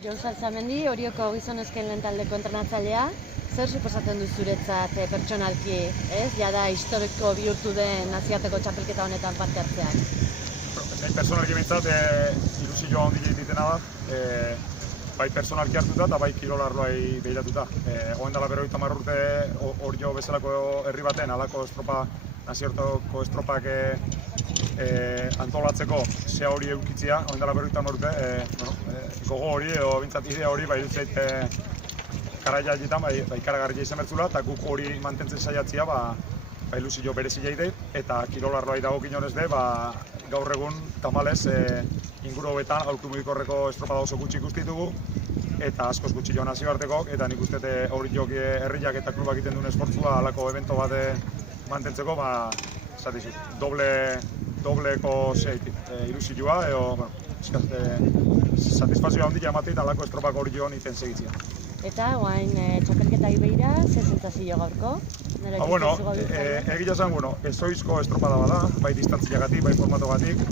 Jon Salzamendi, Orioko gizonezken lehen taldeko entrenatzailea, zer suposatzen du zuretzat pertsonalki, ez? Jada historiko bihurtu den nazioarteko txapelketa honetan parte hartzeak. Nahi pertsonalki behintzat ilusio handia ditena da, bai pertsonalki hartuta eta bai kirol arloai behiratuta. Oen dela 50 urte Orio bezalako herri baten halako estropa, nazioarteko estropak antolatzeko zea hori eukitzia, oen dela 50 urte, gogo hori edo bintzat idea hori bai dutzeit karaia ditan, bai ikaragarria izan bertzula, eta guk hori mantentzen saiatzia, ilusio berezia ide, eta kirol arloai dagokien honez de, gaur egun tamalez inguru hobetan automodikorreko estropada oso gutxi ikustitugu, eta askoz gutxi jo nazioarteko, eta nik uste hori joki herriak eta klubak egiten duen esfortzua halako evento bat mantentzeko, dobleko ilusioa, edo satisfazioa handia ematen halako estropak hori joan iten segitzia. Eta, oain txapelketa ibeira, zer sentsazio gaurko? Egia zen, ezoizko estropada bada, bai distantziagatik, bai formatogatik,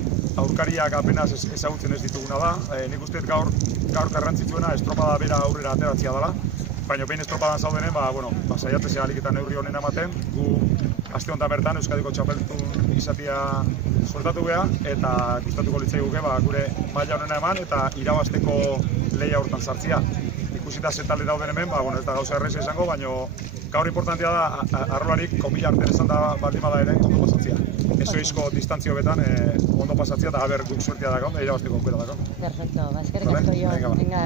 aurkariak apenas ezagutzen ez dituguna da. Nik uste gaur garrantzitsuena estropada bera aurrera ateratzea dela, baina behin estropadan zaudenen, saiatzea ahalik eta neurri honen ematen, gu aste honetan bertan Euskadiko txapeldun izatea suertatu geha, eta gustatuko litzaiguke gure maila honena eman eta irabazteko lehia hortan sartzea. Ikusita ze talde dauden hemen, ez da gauza erreza izango, baina gaur importantea da arrolarik komila artean esan da baldin bada ere ondo pasatzea. Ezoizko distantzio betan ondo pasatzea eta guk suertea dakon, irabazteko aukera dakon. Perfecto, eskerrik asko jo. Venga,